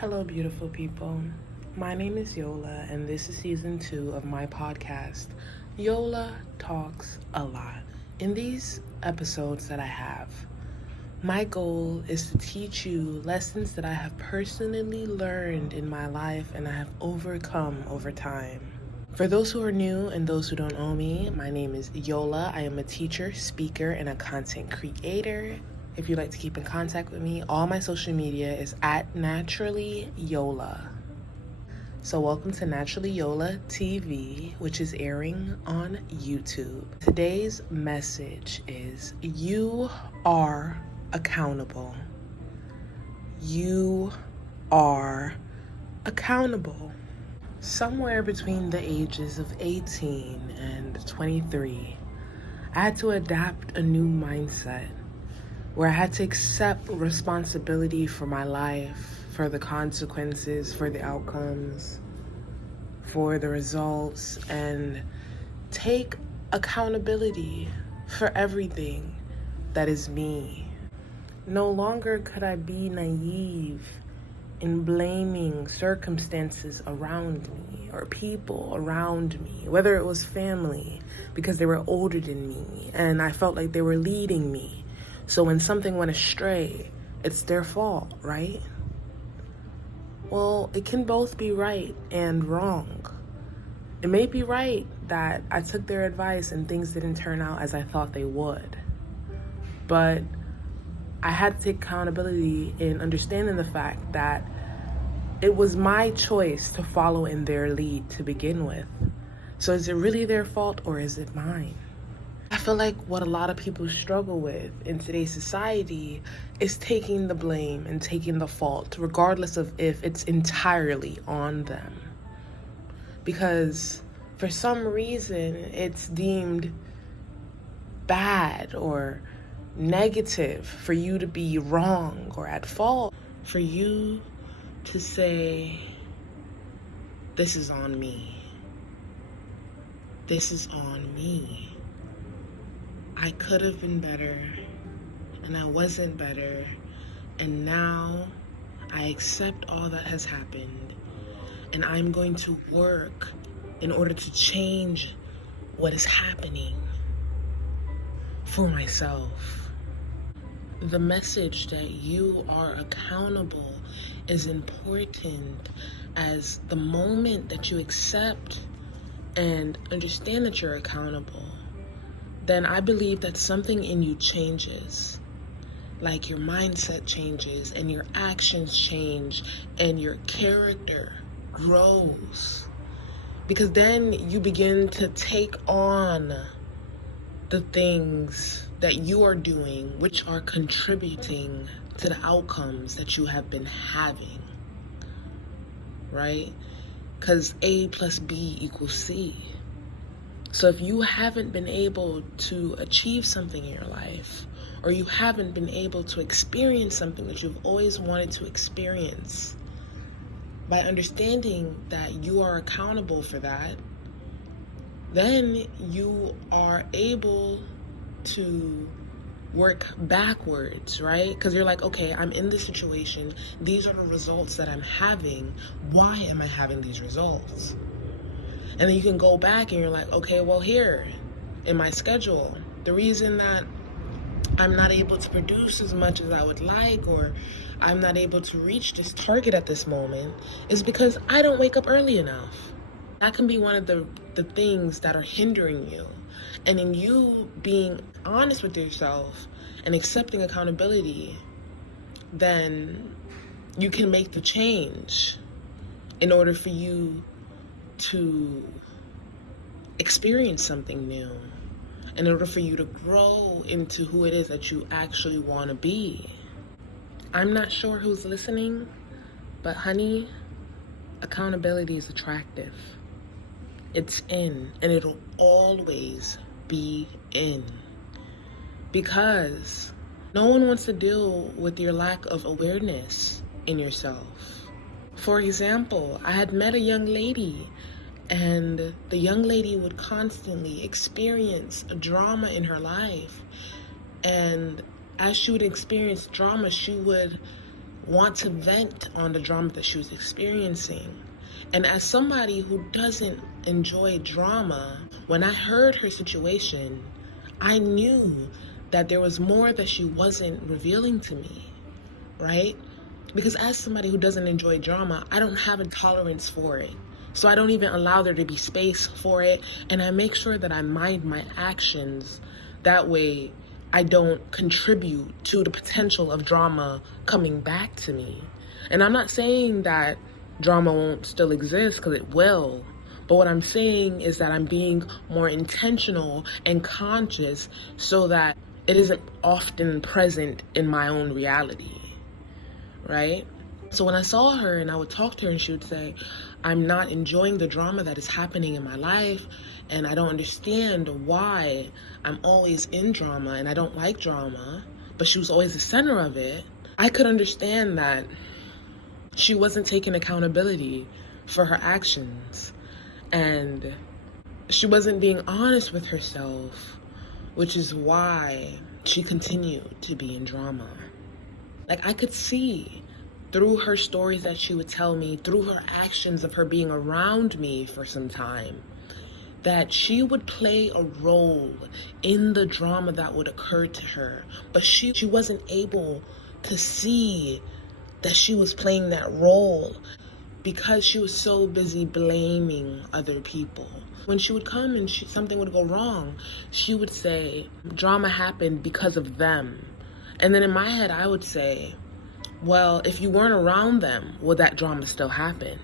Hello, beautiful people. My name is Yola, and this is season 2 of my podcast, Yola Talks a Lot. In these episodes that I have, my goal is to teach you lessons that I have personally learned in my life and I have overcome over time. For those who are new and those who don't know me, my name is Yola. I am a teacher, speaker, and a content creator. If you'd like to keep in contact with me, all my social media is at Naturally Yola. So welcome to Naturally Yola TV, which is airing on YouTube. Today's message is you are accountable. You are accountable. Somewhere between the ages of 18 and 23, I had to adapt a new mindset where I had to accept responsibility for my life, for the consequences, for the outcomes, for the results, and take accountability for everything that is me. No longer could I be naive in blaming circumstances around me or people around me, whether it was family, because they were older than me and I felt like they were leading me. So when something went astray, it's their fault, right? Well, it can both be right and wrong. It may be right that I took their advice and things didn't turn out as I thought they would. But I had to take accountability in understanding the fact that it was my choice to follow in their lead to begin with. So is it really their fault or is it mine? I feel like what a lot of people struggle with in today's society is taking the blame and taking the fault, regardless of if it's entirely on them. Because for some reason, it's deemed bad or negative for you to be wrong or at fault, for you to say, this is on me. This is on me. I could have been better, and I wasn't better, and now I accept all that has happened, and I'm going to work in order to change what is happening for myself. The message that you are accountable is important, as the moment that you accept and understand that you're accountable, then I believe that something in you changes. Like your mindset changes and your actions change and your character grows. Because then you begin to take on the things that you are doing, which are contributing to the outcomes that you have been having, right? Because A plus B equals C. So if you haven't been able to achieve something in your life, or you haven't been able to experience something that you've always wanted to experience, by understanding that you are accountable for that, then you are able to work backwards, right? Because you're like, okay, I'm in this situation. These are the results that I'm having. Why am I having these results? And then you can go back and you're like, okay, well, here in my schedule, the reason that I'm not able to produce as much as I would like, or I'm not able to reach this target at this moment, is because I don't wake up early enough. That can be one of the things that are hindering you. And in you being honest with yourself and accepting accountability, then you can make the change in order for you to experience something new, in order for you to grow into who it is that you actually want to be. I'm not sure who's listening, but honey, accountability is attractive. It's in, and it'll always be in. Because no one wants to deal with your lack of awareness in yourself. For example, I had met a young lady, and the young lady would constantly experience drama in her life. And as she would experience drama, she would want to vent on the drama that she was experiencing. And as somebody who doesn't enjoy drama, when I heard her situation, I knew that there was more that she wasn't revealing to me, right? Because as somebody who doesn't enjoy drama, I don't have a tolerance for it. So I don't even allow there to be space for it. And I make sure that I mind my actions. That way I don't contribute to the potential of drama coming back to me. And I'm not saying that drama won't still exist, because it will. But what I'm saying is that I'm being more intentional and conscious so that it isn't often present in my own reality, right? So when I saw her and I would talk to her and she would say, I'm not enjoying the drama that is happening in my life, and I don't understand why I'm always in drama and I don't like drama, but she was always the center of it, I could understand that she wasn't taking accountability for her actions, and she wasn't being honest with herself, which is why she continued to be in drama. Like, I could see through her stories that she would tell me, through her actions of her being around me for some time, that she would play a role in the drama that would occur to her. But she wasn't able to see that she was playing that role because she was so busy blaming other people. When she would come and something would go wrong, she would say, drama happened because of them. And then in my head, I would say, well, if you weren't around them, would that drama still happen?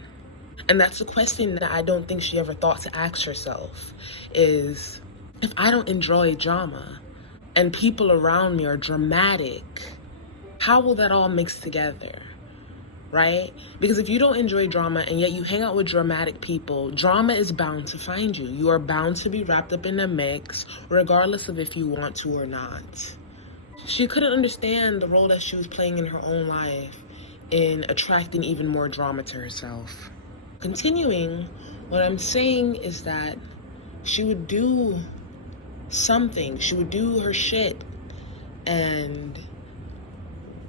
And that's the question that I don't think she ever thought to ask herself, is if I don't enjoy drama and people around me are dramatic, how will that all mix together, right? Because if you don't enjoy drama and yet you hang out with dramatic people, drama is bound to find you. You are bound to be wrapped up in the mix, regardless of if you want to or not. She couldn't understand the role that she was playing in her own life in attracting even more drama to herself. Continuing, what I'm saying is that she would do something. She would do her shit, and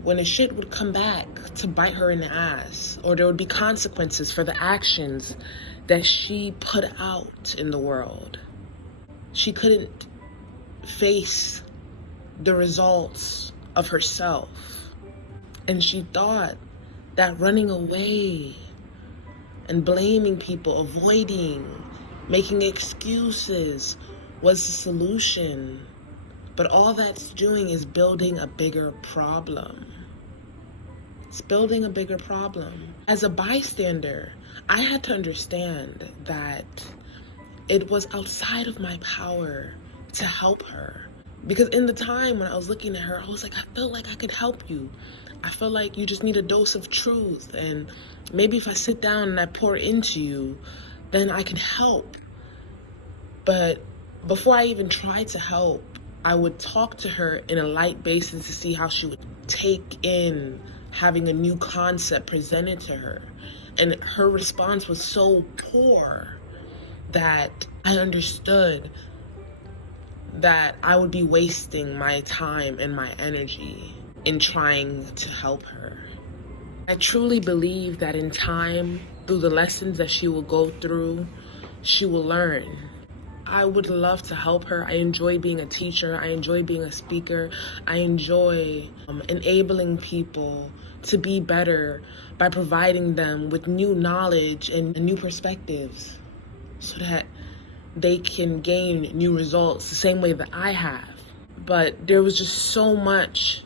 when the shit would come back to bite her in the ass, or there would be consequences for the actions that she put out in the world, she couldn't face the results of herself. And she thought that running away and blaming people, avoiding, making excuses was the solution. But all that's doing is building a bigger problem. It's building a bigger problem. As a bystander, I had to understand that it was outside of my power to help her. Because in the time when I was looking at her, I was like, I felt like I could help you. I feel like you just need a dose of truth. And maybe if I sit down and I pour into you, then I can help. But before I even tried to help, I would talk to her in a light basis to see how she would take in having a new concept presented to her. And her response was so poor that I understood that I would be wasting my time and my energy in trying to help her. I truly believe that in time, through the lessons that she will go through, she will learn. I would love to help her. I enjoy being a teacher. I enjoy being a speaker. I enjoy enabling people to be better by providing them with new knowledge and new perspectives so that they can gain new results the same way that I have. But there was just so much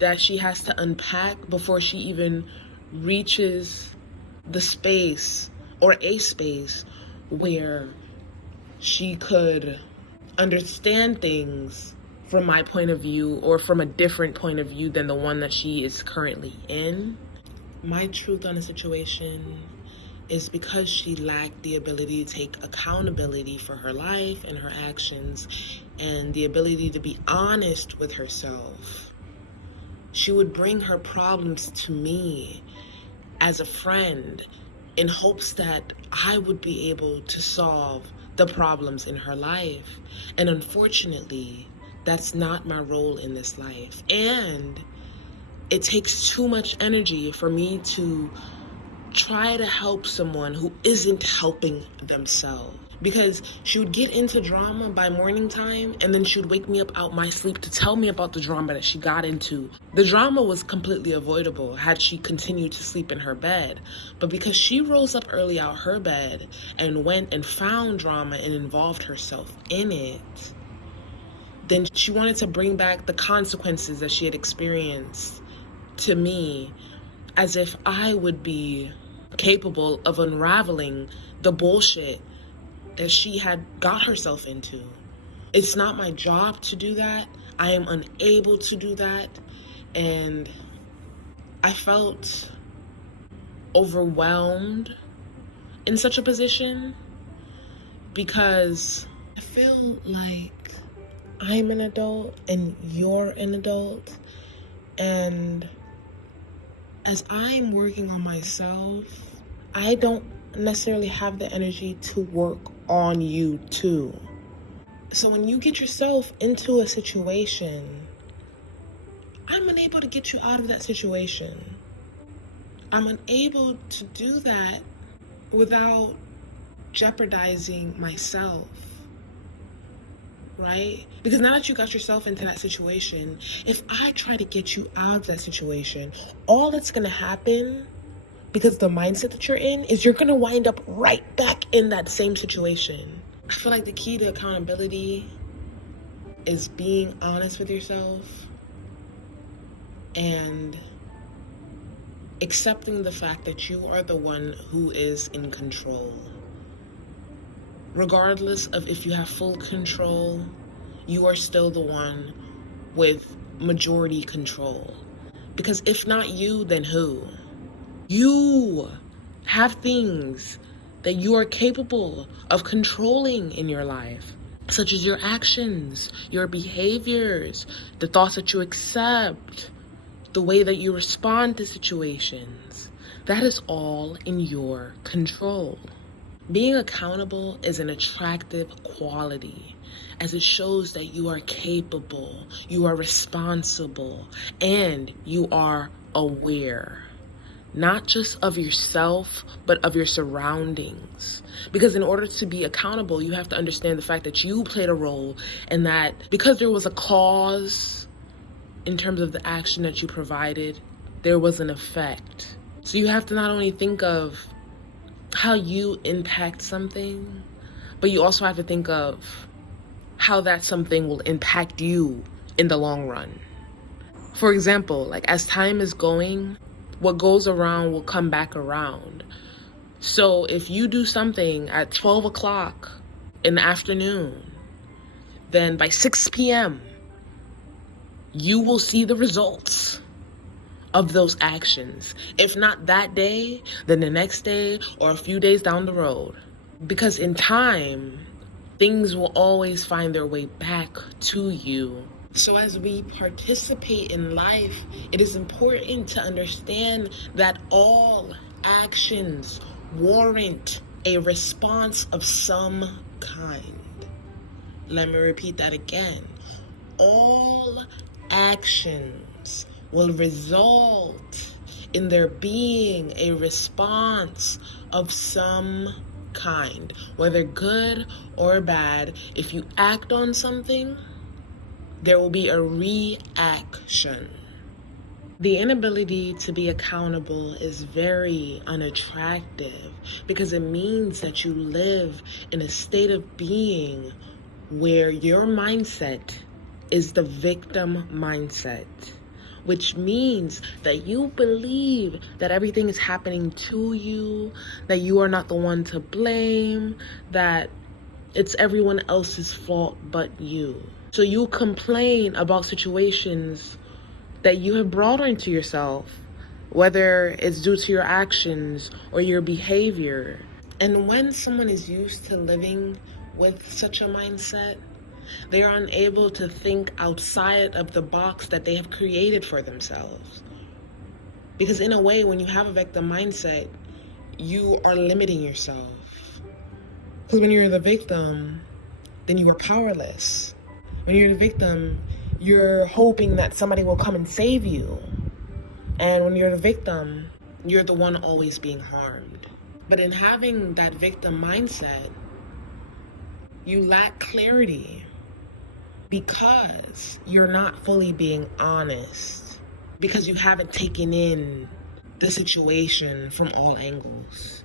that she has to unpack before she even reaches the space or a space where she could understand things from my point of view or from a different point of view than the one that she is currently in. My truth on the situation is because she lacked the ability to take accountability for her life and her actions and the ability to be honest with herself. She would bring her problems to me as a friend in hopes that I would be able to solve the problems in her life. And unfortunately, that's not my role in this life. And it takes too much energy for me to try to help someone who isn't helping themselves. Because she would get into drama by morning time, and then she would wake me up out my sleep to tell me about the drama that she got into. The drama was completely avoidable had she continued to sleep in her bed. But because she rose up early out her bed and went and found drama and involved herself in it, then she wanted to bring back the consequences that she had experienced to me, as if I would be capable of unraveling the bullshit that she had got herself into. It's not my job to do that. I am unable to do that. And I felt overwhelmed in such a position because I feel like I'm an adult and you're an adult. And as I'm working on myself, I don't necessarily have the energy to work on you too. So when you get yourself into a situation, I'm unable to get you out of that situation. I'm unable to do that without jeopardizing myself, right? Because now that you got yourself into that situation, if I try to get you out of that situation, all that's gonna happen, because the mindset that you're in, is you're gonna wind up right back in that same situation. I feel like the key to accountability is being honest with yourself and accepting the fact that you are the one who is in control. Regardless of if you have full control, you are still the one with majority control. Because if not you, then who? You have things that you are capable of controlling in your life, such as your actions, your behaviors, the thoughts that you accept, the way that you respond to situations. That is all in your control. Being accountable is an attractive quality, as it shows that you are capable, you are responsible, and you are aware. Not just of yourself, but of your surroundings. Because in order to be accountable, you have to understand the fact that you played a role, and that because there was a cause in terms of the action that you provided, there was an effect. So you have to not only think of how you impact something, but you also have to think of how that something will impact you in the long run. For example, like as time is going, what goes around will come back around. So if you do something at 12 o'clock in the afternoon, then by 6 p.m., you will see the results of those actions. If not that day, then the next day or a few days down the road. Because in time, things will always find their way back to you. So as we participate in life, it is important to understand that all actions warrant a response of some kind. Let me repeat that again. All actions will result in there being a response of some kind, whether good or bad. If you act on something, there will be a reaction. The inability to be accountable is very unattractive because it means that you live in a state of being where your mindset is the victim mindset, which means that you believe that everything is happening to you, that you are not the one to blame, that it's everyone else's fault but you. So you complain about situations that you have brought into yourself, whether it's due to your actions or your behavior. And when someone is used to living with such a mindset, they are unable to think outside of the box that they have created for themselves. Because in a way, when you have a victim mindset, you are limiting yourself. Because when you're the victim, then you are powerless. When you're the victim, you're hoping that somebody will come and save you. And when you're the victim, you're the one always being harmed. But in having that victim mindset, you lack clarity because you're not fully being honest, because you haven't taken in the situation from all angles.